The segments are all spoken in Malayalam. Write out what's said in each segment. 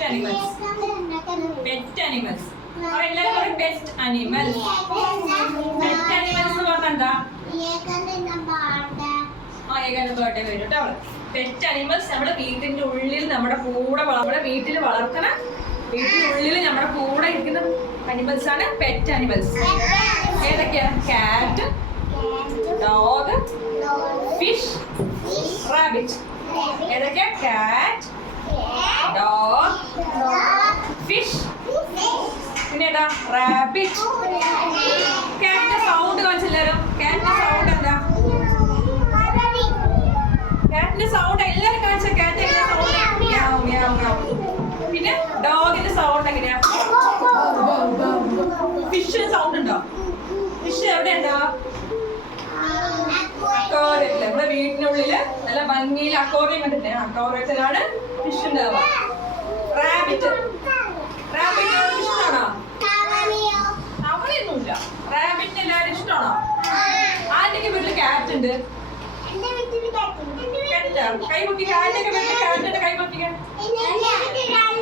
Pet animals. Pet animals. അപ്പോൾ എല്ലാവരും പറയും പെറ്റ് ആനിമൽസ്. പെറ്റ് ആനിമൽസ് എന്ന് പറഞ്ഞാൽ എന്താ? ഏകാന്തം ബർത്ത്ഡേ വരും കേട്ടോ. പെറ്റ് ആനിമൽസ് നമ്മുടെ വീട്ടിന്റെ ഉള്ളിൽ നമ്മുടെ കൂടെ നമ്മുടെ വീട്ടിൽ വളർത്തണ വീട്ടിനുള്ളിൽ നമ്മുടെ കൂടെ ഇരിക്കുന്ന അനിമൽസ് ആണ് പെറ്റ് ആനിമൽസ്. ഏതൊക്കെയാണ്? കാറ്റ്, ഡോഗ്, ഫിഷ്, റാബിറ്റ്. ഏതൊക്കെയാ? കാറ്റ്, ഡോഗ്, ഫിഷ്, പിന്നെ ഏതാ? റാബിറ്റ്. കാറ്റിന്റെ സൗണ്ട് കാണിച്ചെല്ലാരും. കാറ്റിന്റെ സൗണ്ട് എന്താ? കാറ്റിന്റെ സൗണ്ട് എല്ലാരും കാണിച്ച. കാറ്റ് എങ്ങനെ സൗണ്ട്? പിന്നെ ഡോഗിന്റെ സൗണ്ട് എങ്ങനെയാ? ഫിഷിന് സൗണ്ട് ഉണ്ടോ? ഫിഷ് എവിടെ ഉണ്ടോ? അക്വാറിയത്തില്. നമ്മുടെ വീട്ടിനുള്ളില് നല്ല ഭംഗിയിൽ അക്വാറിയം കണ്ടില്ലേ? അക്വാറിയത്തിലാണ് ഫിഷ് ഉണ്ടാവുക. റാബിറ്റ്. റാബിറ്റ് ഇഷ്ടമാണോ? അവയൊന്നുമില്ല. റാബിറ്റിന് എല്ലാവരും ഇഷ്ടമാണോ? ആരുടെയൊക്കെ വീട്ടില് കാറ്റ് ഉണ്ട്? കൈ പൊട്ടിക്ക. ആരുടെയൊക്കെ വീട്ടില് കാറ്റിന്റെ കൈ പൊട്ടിക്ക.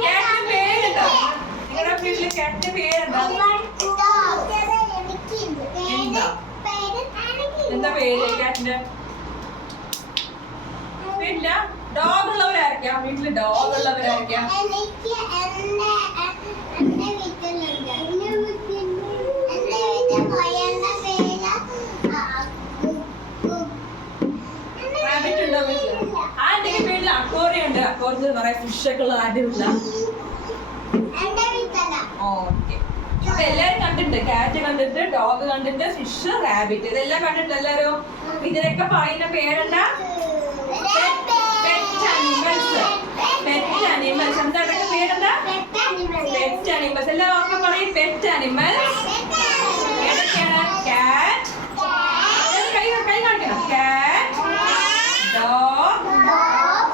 കാറ്റിന്റെ പേരുണ്ടോ? നിങ്ങളുടെ വീട്ടില് കാറ്റിന്റെ പേരുണ്ടോ? എന്താ പേര് കാറ്റിന്റെ? പേരില്ല. ഡോഗ് ഉള്ളവരായിരിക്കാം. വീട്ടില് ഡോഗ് ഉള്ളവരായിരിക്കാം. റാബിറ്റ് ഉണ്ടോ വീട്ടില്? ആരുടെ വീട്ടില് അക്വാറിയം ഉണ്ട്? അക്വാറിയത്തിൽ നിറയെ ഫിഷൊക്കെ ഉള്ള ആരുടെ വീട്ടിലാ? ഓക്കെ. അപ്പൊ എല്ലാരും കണ്ടിട്ടുണ്ട്. കാറ്റ് കണ്ടിട്ട്, ഡോഗ് കണ്ടിട്ട്, ഫിഷ്, റാബിറ്റ് ഇതെല്ലാം കണ്ടിട്ട് എല്ലാരും. ഇതിനൊക്കെ പറയുന്ന പേരെന്താ? Pet animals. Pet animals. എന്താ ഇതൊക്കെ പേരെന്താ? Pet animals. എല്ലാവർക്കും പറയും പെറ്റ് ആനിമൽസ്. ഏതൊക്കെയാണ്? കാറ്റ്. കൈ കാണിക്കണം. കാറ്റ്, ഡോഗ്,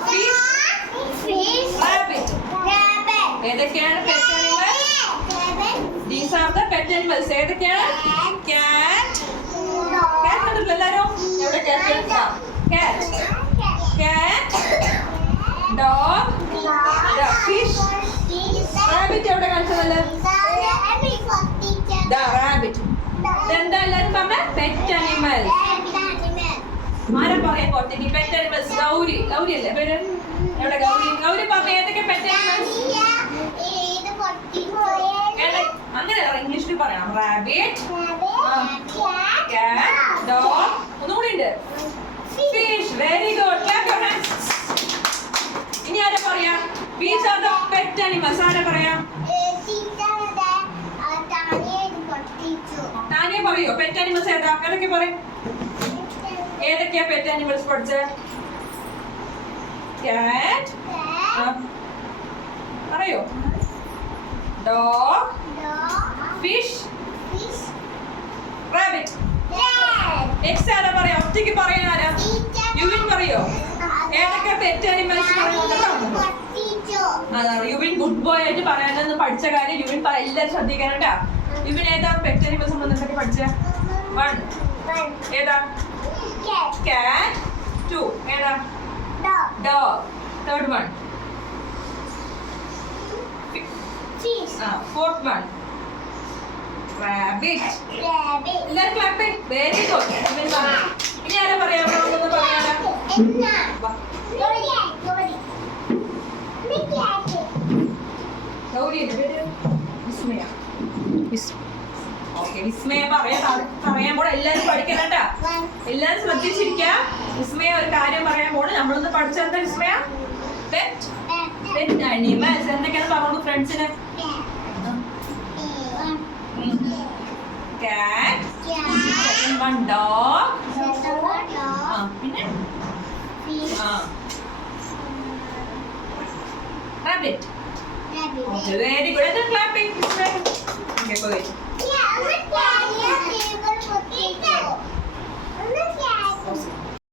ഫിഷ്, റാബിറ്റ്. ഏതൊക്കെയാണ് pet animals? These are the pet animals. ഏതൊക്കെയാണ്? കാറ്റ്. കാറ്റ് കണ്ടിട്ടില്ല എല്ലാരും? എവിടെ കാറ്റ്? കാറ്റ്, കാറ്റ്, ഡോഗ്, ഫിഷ്, റാബിറ്റ്. എവിടെ കാണിച്ചതല്ലേ? റാബിറ്റ്. ഇതെന്താ എല്ലാരും പറഞ്ഞ? Pet animals. ആരാ പറയാ പൊട്ടേക്ക്? Pet animals. ഗൗരി. ഗൗരി അല്ലേ പേര്? എവിടെ ഗൗരി? ഗൗരി പറഞ്ഞ ഏതൊക്കെ പെറ്റ് ആനിമൽസ്? അങ്ങനെ ഇംഗ്ലീഷിൽ പറയാം. റാബിറ്റ്, കാറ്റ്, ഡോഗ്. ഒന്നുകൂടി ഉണ്ട്. Fish. Very good. Clap your hands. ഇനി ആരാ പറയാ? These are the pet animals. ആരാ പറയാ? താനേ പറയോ? പെറ്റ് ആനിമൽസ് ഏതാ? ഏതൊക്കെ പറയും? ഏതൊക്കെയാ പെറ്റ് ആനിമൽസ് പഠിച്ചേ? കാറ്റ്. പറയോ? Dog, fish, rabbit. നെക്സ്റ്റ് ആരാ പറയാ? ഒറ്റയ്ക്ക് പറയാൻ ആരാ? യുവിൻ പറയോ? ഏതൊക്കെ പെറ്റ് ആനിമൽസ് പറയുന്നുണ്ടോ? അതാണ് യുവിൻ ഗുഡ് ബോയ് ആയിട്ട് പറയാനെന്ന് പഠിച്ച കാര്യം യുവിൻ എല്ലാവരും ശ്രദ്ധിക്കാനുണ്ടാ. യുവിൻ ഏതാ പെറ്റ് ആനിമൽസ് സംബന്ധിച്ചൊക്കെ പഠിച്ച? 1 ഏതാ? കാറ്റ്. 2 ഏതാ? Dog. 3rd one. 4th one. Rabbit. എല്ലാവരും clap ചെയ്യ്. Very good. ഇനി ആരാ പറയാ? ഒന്ന് പറയാനാ? ഗൗരിയുടെ പേര് വിസ്മയ. ഓക്കെ. വിസ്മയ പറയാൻ പോണ എല്ലാരും പഠിക്കണട്ടാ. എല്ലാരും ശ്രദ്ധിച്ചിരിക്ക. വിസ്മയ ഒരു കാര്യം പറയാൻ പോണ്. നമ്മളൊന്ന് പഠിച്ചെന്താ വിസ്മയ? Pet animals. എന്തൊക്കെയാണ് പറഞ്ഞു ഫ്രണ്ട്സിന്? Cat. Second one dog. പിന്നെ rabbit. Okay, very good. And clapping. Okay, go ahead.